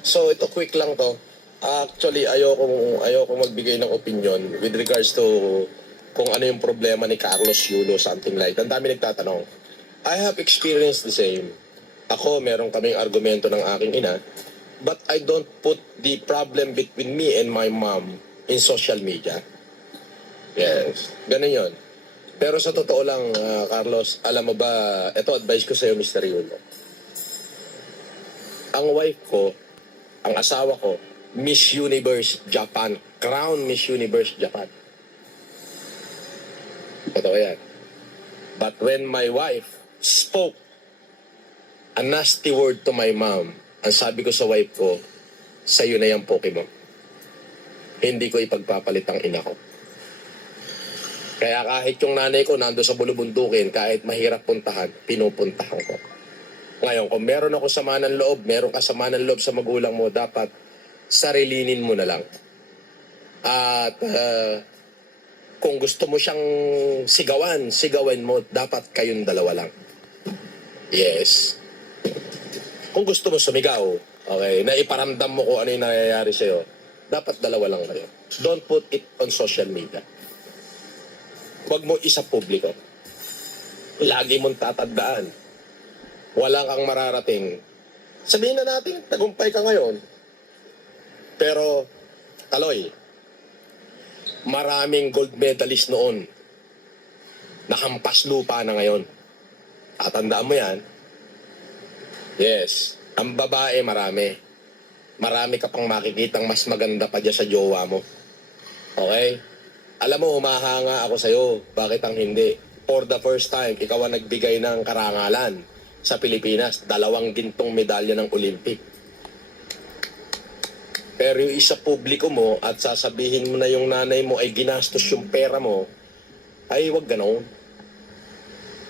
So ito quick lang to. Actually, ayoko magbigay ng opinion with regards to kung ano yung problema ni Carlos Yulo, something like. Ang dami nagtatanong. I have experienced the same. Ako, meron kaming argumento ng aking ina, but I don't put the problem between me and my mom in social media. Yes, ganun yun. Pero sa totoo lang, Carlos, alam mo ba, ito advice ko sa'yo, Mr. Yulo. Ang wife ko, ang asawa ko, Miss Universe Japan. Crown Miss Universe Japan. Totoo yan. But when my wife spoke a nasty word to my mom, ang sabi ko sa wife ko, sa'yo na yung Pokemon. Hindi ko ipagpapalit ang ina ko. Kaya kahit yung nanay ko nando sa bulubundukin, kahit mahirap puntahan, pinupuntahan ko. Ngayon, kung meron ako sama ng loob, meron ka sama ng loob sa magulang mo, dapat sarilinin mo na lang. At kung gusto mo siyang sigawan mo, dapat kayong dalawa lang. Yes. Kung gusto mo sumigaw, okay, na iparamdam mo kung ano yung nangyayari sa'yo, dapat dalawa lang kayo. Don't put it on social media. Huwag mo isa publiko. Lagi mong tatandaan. Wala kang mararating. Sabihin na natin, tagumpay ka ngayon. Pero, Kaloy, maraming gold medalist noon. Nakampas lupa na ngayon. Tatandaan mo yan. Yes. Ang babae, marami. Marami ka pang makikitang mas maganda pa dyan sa jowa mo. Okay? Alam mo, humahanga ako sa'yo. Bakit ang hindi? For the first time, ikaw ang nagbigay ng karangalan sa Pilipinas. 2 gintong medalya ng Olympic. Pero yung isa publiko mo at sasabihin mo na yung nanay mo ay ginastos yung pera mo, ay wag ganon.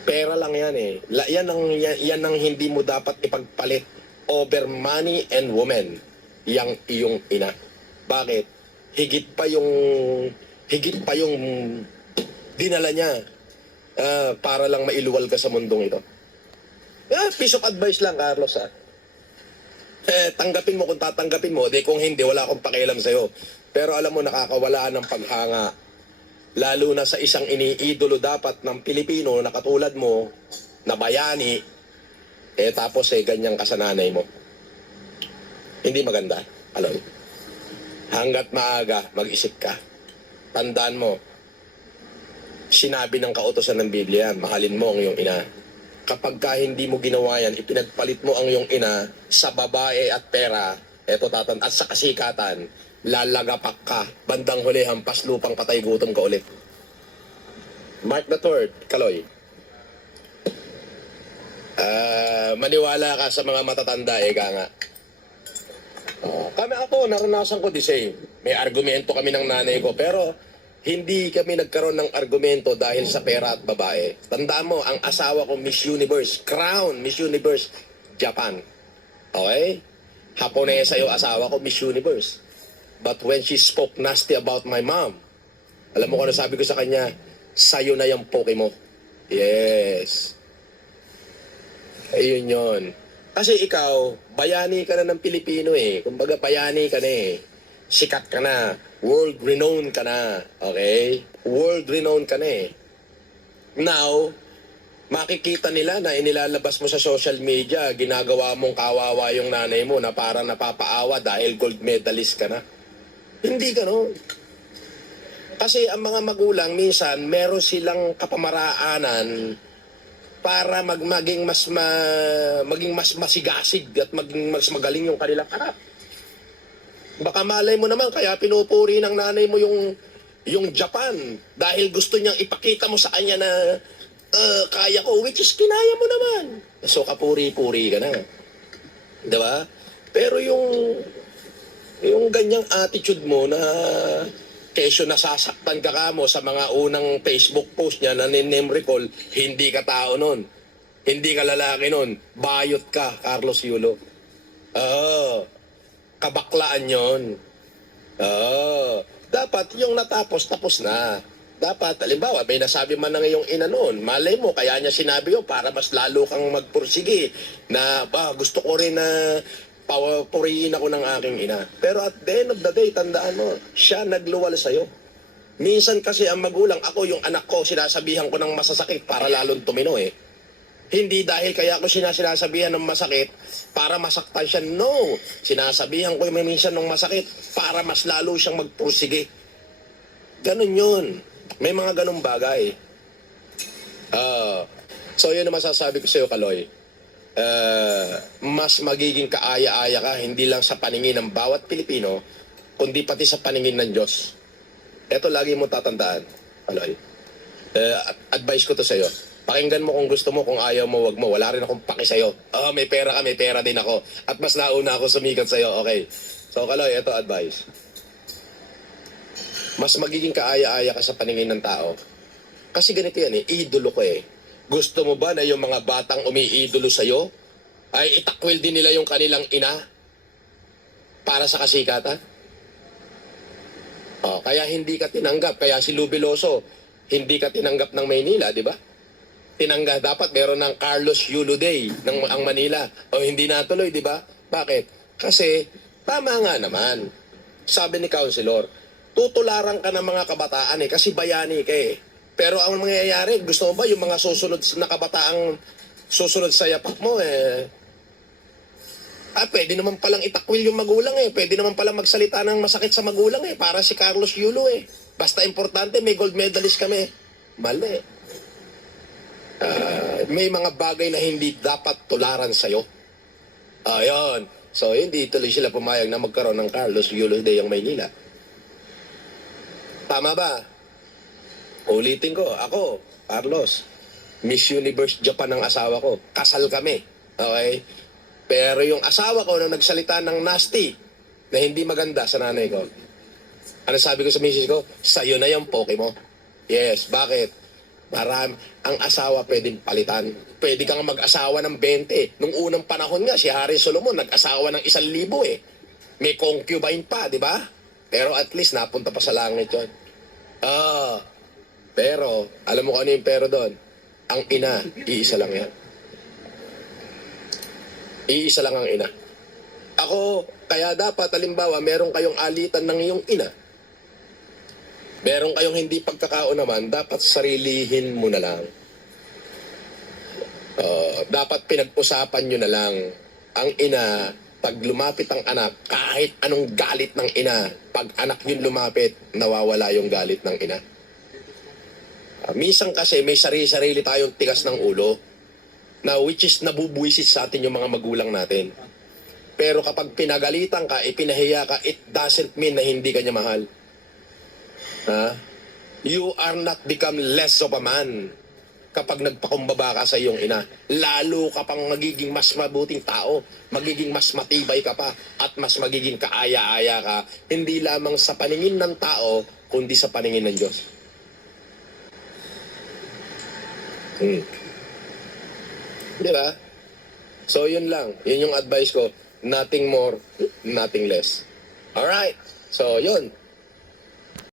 Pera lang yan eh. Yan ang hindi mo dapat ipagpalit over money and women. Yang iyong ina. Bakit? Higit pa yung dinala niya para lang mailuwal ka sa mundong ito. Piece of advice lang, Carlos, ha? Tanggapin mo kung tatanggapin mo, di kung hindi, wala akong pakialam sa'yo. Pero alam mo, nakakawalaan ng paghanga. Lalo na sa isang iniidolo dapat ng Pilipino na katulad mo, na bayani, tapos ganyang kasananay mo. Hindi maganda, Aloy. Hanggat maaga, mag-isip ka. Tandaan mo, sinabi ng kautosan ng Biblia, mahalin mo ang iyong ina. Kapag ka hindi mo ginawa yan, ipinagpalit mo ang iyong ina sa babae at pera, at sa kasikatan, lalagapak ka, bandang huli, hampas lupang patay gutom ka ulit. Mark the third, Kaloy. Maniwala ka sa mga matatanda, nga. Kami ako, naranasan ko the same. May argumento kami ng nanay ko, pero hindi kami nagkaroon ng argumento dahil sa pera at babae. Tandaan mo, ang asawa ko Miss Universe, Crown Miss Universe, Japan. Okay? Haponesa yung asawa ko, Miss Universe. But when she spoke nasty about my mom, alam mo kung ano sabi ko sa kanya? Sa'yo na yung poke mo. Yes. Ayun yun. Kasi ikaw, bayani ka na ng Pilipino eh. Kumbaga, bayani ka na eh. Sikat ka na. World-renowned ka na. Okay? World-renowned ka na eh. Now, makikita nila na inilalabas mo sa social media, ginagawa mong kawawa yung nanay mo na parang napapaawa dahil gold medalist ka na. Hindi gano'n. Kasi ang mga magulang, minsan, meron silang kapamaraanan para maging mas masigasig at maging mas magaling yung kanilang anak. Baka malay mo naman, kaya pinupuri ng nanay mo yung Japan dahil gusto niyang ipakita mo sa kanya na kaya ko, which is kinaya mo naman. So kapuri-puri ka na. Diba? Pero yung ganyang attitude mo na kesyo nasasaktan ka mo sa mga unang Facebook post niya na name recall, hindi ka tao nun. Hindi ka lalaki nun. Bayot ka, Carlos Yulo. Kabaklaan yon. Dapat yung natapos, tapos na. Dapat, halimbawa, may nasabi man ng iyong ina noon, malay mo, kaya niya sinabi yun para mas lalo kang magpursige na gusto ko rin na purihin ako ng aking ina. Pero at the end of the day, tandaan mo, siya nagluwal sa'yo. Minsan kasi ang magulang, ako yung anak ko, sinasabihan ko ng masasakit para lalong tumino eh. Hindi dahil kaya ako sinasabihan ng masakit para masaktan siya. No! Sinasabihan ko yung minsan ng masakit para mas lalo siyang magpursige. Ganon yun. May mga ganong bagay. So yun ang masasabi ko sa'yo, Kaloy. Mas magiging kaaya-aya ka, hindi lang sa paningin ng bawat Pilipino, kundi pati sa paningin ng Diyos. Ito lagi mo tatandaan, Kaloy. Advice ko to sa'yo. Pakinggan mo kung gusto mo, kung ayaw mo, wag mo. Wala rin akong paki sa'yo. May pera ka, may pera din ako. At mas nauna ako sumikat sa'yo. Okay. So, Kaloy, ito advice. Mas magiging kaaya-aya ka sa paningin ng tao. Kasi ganito yan eh, idolo ko eh. Gusto mo ba na yung mga batang umiidolo sa'yo ay itakwil din nila yung kanilang ina para sa kasikatan? Kaya hindi ka tinanggap. Kaya si Lubiloso, hindi ka tinanggap ng Maynila, di ba? Tinanggap, dapat meron ng Carlos Yulo Day ng ang Manila. Hindi natuloy, di ba? Bakit? Kasi, tama nga naman. Sabi ni Councilor, tutularan ka ng mga kabataan eh, kasi bayani ka eh. Pero ang mangyayari, gusto mo ba yung mga susunod na kabataang susunod sa yapak mo eh? Pwede naman palang itakwil yung magulang eh. Pwede naman palang magsalita ng masakit sa magulang eh. Para si Carlos Yulo eh. Basta importante, may gold medalist kami. Mali. May mga bagay na hindi dapat tularan sa'yo. Ayun. So, hindi tuloy sila pumayag na magkaroon ng Carlos Yulo Day ang Maynila. Tama ba? Ulitin ko, ako, Carlos, Miss Universe Japan ang asawa ko. Kasal kami. Okay? Pero yung asawa ko nung nagsalita ng nasty na hindi maganda sa nanay ko, ano sabi ko sa misis ko? Sa'yo na yung poke mo. Yes, bakit? Ang asawa pwedeng palitan. Pwede kang mag-asawa ng 20. Nung unang panahon nga, si Harry Solomon nag-asawa ng 1,000 eh. May concubine pa, di ba? Pero at least napunta pa sa langit yun. Pero, alam mo kung ano yung pero doon? Ang ina, iisa lang yan. Iisa lang ang ina. Ako, kaya dapat, halimbawa, meron kayong alitan ng iyong ina. Meron kayong hindi pagkakaunaman, dapat sarilihin mo na lang. Dapat pinag-usapan nyo na lang. Ang ina, pag lumapit ang anak, kahit anong galit ng ina, pag anak yun lumapit, nawawala yung galit ng ina. Minsan kasi may sarili-sarili tayong tigas ng ulo na which is nabubuisit sa atin yung mga magulang natin. Pero kapag pinagalitan ka, ipinahiya ka, it doesn't mean na hindi ka niya mahal. You are not become less of a man kapag nagpakumbaba ka sa iyong ina. Lalo ka pang magiging mas mabuting tao, magiging mas matibay ka pa, at mas magiging kaaya-aya ka, hindi lamang sa paningin ng tao, kundi sa paningin ng Diyos. Di ba? So, yun lang. Yun yung advice ko. Nothing more, nothing less. Alright. So, yun.